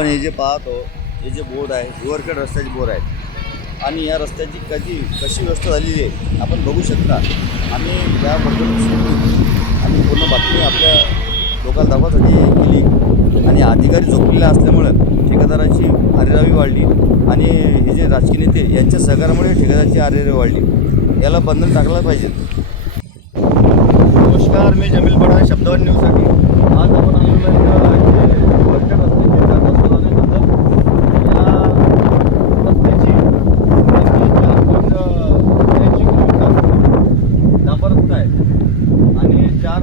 आपण हे जे पाहतो हे जे बोर्ड आहे हिवरखेड रस्त्याचे बोर्ड आहेत. आणि या रस्त्याची कधी कशी व्यवस्था झालेली आहे आपण बघू शकता. आम्ही याबद्दल आम्ही पूर्ण बातमी आपल्या लोकांना दाखवासाठी केली. आणि अधिकारी झोपलेले असल्यामुळं ठेकेदाराची आरेरावी वाढली. आणि हे जे राजकीय नेते यांच्या सहकारामुळे ठेकेदाराची आरेरावी वाढली. याला बंधन टाकलं पाहिजे. नमस्कार मी जमील बडा शब्दवान न्यूजसाठी. आज आपण आलेलो आहे इथे वरच्या रस्त्याची जागा सुधारण्याबद्दल या रस्त्याची रस्त्याची चार पॉईंट त्र्याऐंशी किलोमीटर डांबर रस्ता आहे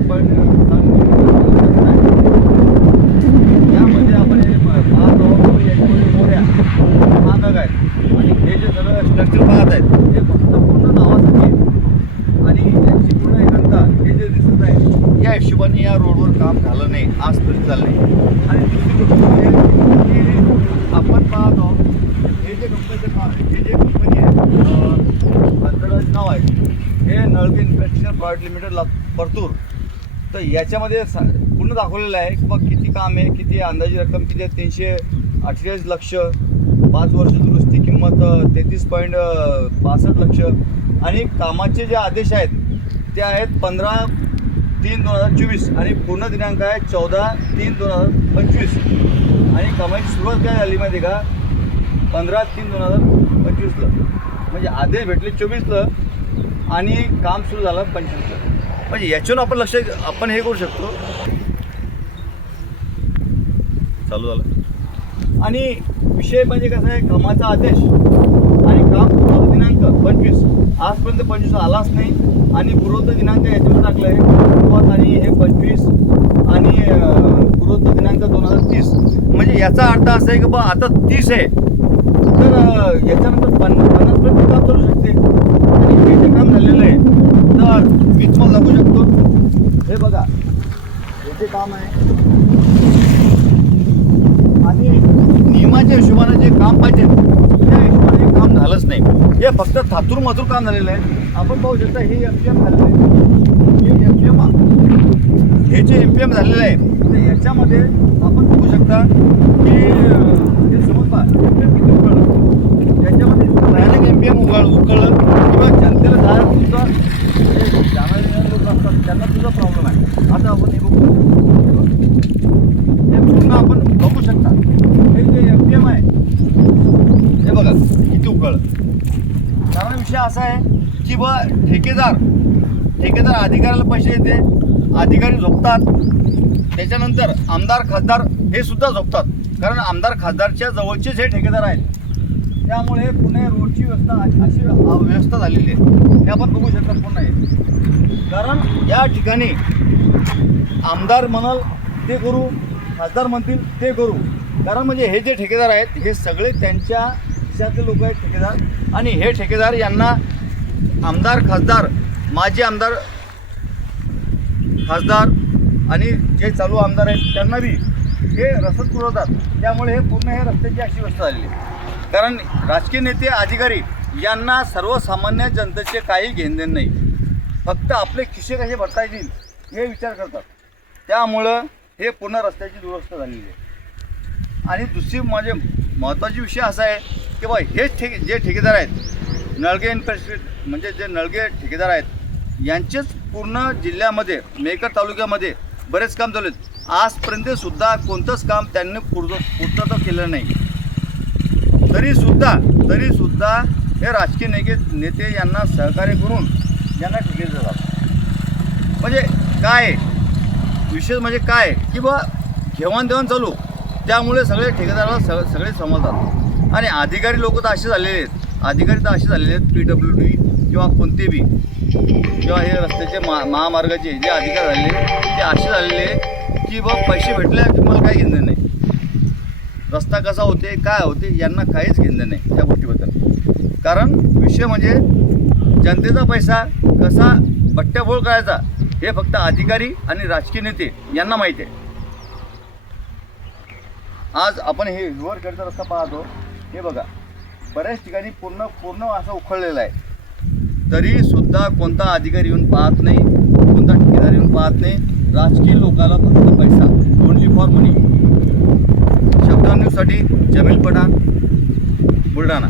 पण चार यामध्ये आपण हे पाहत आहोत की याच्यामध्ये मोऱ्या महानग आहेत. आणि हे जे सगळं स्ट्रक्चर पाहत आहेत ते फक्त पूर्ण नावासाठी आहे आणि याची पूर्ण घनता हे जे दिसत आहे या हिशोबाने या रोडवर काम झालं नाही आजपर्यंत झालं नाही आणि दुसरी गोष्ट म्हणजे की आपण पाहतो हे जे कंपनीचं हे जे कंपनी आहे नाव आहे हे नळके इन्फ्रास्ट्रक्चर प्रायव्हेट लिमिटेड ला परतूर. तर याच्यामध्ये सा पूर्ण दाखवलेलं आहे की मग किती काम आहे किती अंदाजी रक्कम किती आहे तीनशे अठ्ठेचाळीस लक्ष पाच वर्ष दुरुस्ती किंमत तेहतीस पॉईंट पासष्ट लक्ष. आणि कामाचे जे आदेश आहेत ते आहेत पंधरा तीन दोन हजार चोवीस आणि पूर्ण दिनांक आहे चौदा तीन दोन हजार पंचवीस. आणि कामाची सुरुवात काय झाली माहिती आहे का? पंधरा तीन दोन हजार पंचवीसला. म्हणजे आदेश भेटले चोवीसला आणि काम सुरू झालं पंचवीसला. म्हणजे याच्यावर आपण लक्ष आपण हे करू शकतो. चालू झालं. आणि विषय म्हणजे कसं आहे कामाचा आदेश आणि काम पूर्ण दिनांक पंचवीस. आजपर्यंत पंचवीस आलाच नाही आणि पूर्वत दिनांक याच्यावर टाकलं आहे सुरुवात आणि हे पंचवीस आणि पूर्वत दिनांक दोन हजार तीस. म्हणजे याचा अर्थ असा आहे की बा आता तीस आहे. तर याच्यानंतर पन्नास पन्नासपर्यंत काम करू शकते. आणि हे जे काम झालेलं आहे तर वीज पण लागू शकतो. हे बघा हे जे काम आहे. आणि नियमाच्या हिशोबाने जे काम पाहिजे त्या हिशोबाने काम झालंच नाही. हे फक्त थातूर मातूर काम झालेलं आहे. आपण पाहू शकता हे एम पी एम झालेलं आहे. हे एम पी एम हे जे एम पी एम झालेलं आहे ते याच्यामध्ये आपण बघू शकता की अं, हे समज पहा एम पी एम किती उकळलं याच्यामध्ये भयानक एम पी एम उकळ उकळलं किंवा जनतेला जायला तुमचा जे. जाणारे लोक असतात त्यांना तुझा प्रॉब्लेम आहे. आता आपण हे बघू. हे पूर्ण आपण बघू शकता. हे जे एम पी एम आहे. हे बघा किती उकळ. कारण विषय असा आहे की बा ठेकेदार. ठेकेदार अधिकाऱ्याला पैसे देते. अधिकारी झोपतात. त्याच्यानंतर आमदार खासदार हे सुद्धा झोपतात. कारण आमदार खासदारच्या जवळचेच हे ठेकेदार आहेत. त्यामुळे पुणे रोडची व्यवस्था अशी व्यवस्था झालेली आहे. हे आपण बघू शकता पुन्हा हे कारण या ठिकाणी आमदार म्हणाल ते करू खासदार म्हणतील ते करू. कारण म्हणजे हे जे ठेकेदार आहेत हे सगळे त्यांच्या खिशातले लोक आहेत ठेकेदार. आणि हे ठेकेदार यांना आमदार खासदार माजी आमदार खासदार आणि जे चालू आमदार आहेत त्यांना बी हे रसद पुरवतात. त्यामुळे हे पूर्ण हे रस्त्याची अशी व्यवस्था झालेली आहे. कारण राजकीय नेते अधिकारी यांना सर्वसामान्य जनतेचे काही घेणदेण नाही. फक्त आपले खिसे कसे भरता येतील हे विचार करतात. त्यामुळं हे पूर्ण रस्त्याची दुरवस्था झालेली आहे. आणि दुसरी माझे महत्त्वाची विषय असा आहे की बा हेच ठे जे ठेकेदार आहेत नळगे इन्फ्रास्ट्रक्चर म्हणजे जे नळगे ठेकेदार आहेत यांचेच पूर्ण जिल्ह्यामध्ये मेकर तालुक्यामध्ये बरेच काम चालू आहेत. आजपर्यंत सुद्धा कोणतंच काम त्यांनी पूर्ण पूर्तता केलं नाही. तरीसुद्धा तरीसुद्धा हे राजकीय नेते नेते यांना सहकार्य करून यांना ठेके जातात म्हणजे काय आहे? विशेष म्हणजे काय की बा घेवाणदेवाण चालू. त्यामुळे सगळे ठेकेदाराला स सगळे समजतात. आणि अधिकारी लोक तर असे झालेले आहेत. अधिकारी तर असे झालेले आहेत पी डब्ल्यू डी किंवा कोणते बी. किंवा हे रस्त्याचे मा महामार्गाचे जे अधिकार झालेले ते असे झालेले की बा पैसे भेटले की मला काही घेणं नाही. रस्ता कसा होते काय होते यांना काहीच घेणं नाही त्या गोष्टीबद्दल. कारण विषय म्हणजे जनतेचा पैसा कसा बट्ट्याबोळ करायचा हे फक्त अधिकारी आणि राजकीय नेते यांना माहीत आहे. आज आपण हे हिवरकडचा रस्ता पाहतो हे बघा. बऱ्याच ठिकाणी पूर्ण पूर्ण असं उखळलेलं आहे. तरी सुद्धा कोणता अधिकारी येऊन पाहत नाही कोणता ठेकेदार येऊन पाहत नाही राजकीय लोकाला फक्त पैसा ओनली फॉर मनी शब्द न्यूजसाठी जमील पठाण बुलढाणा.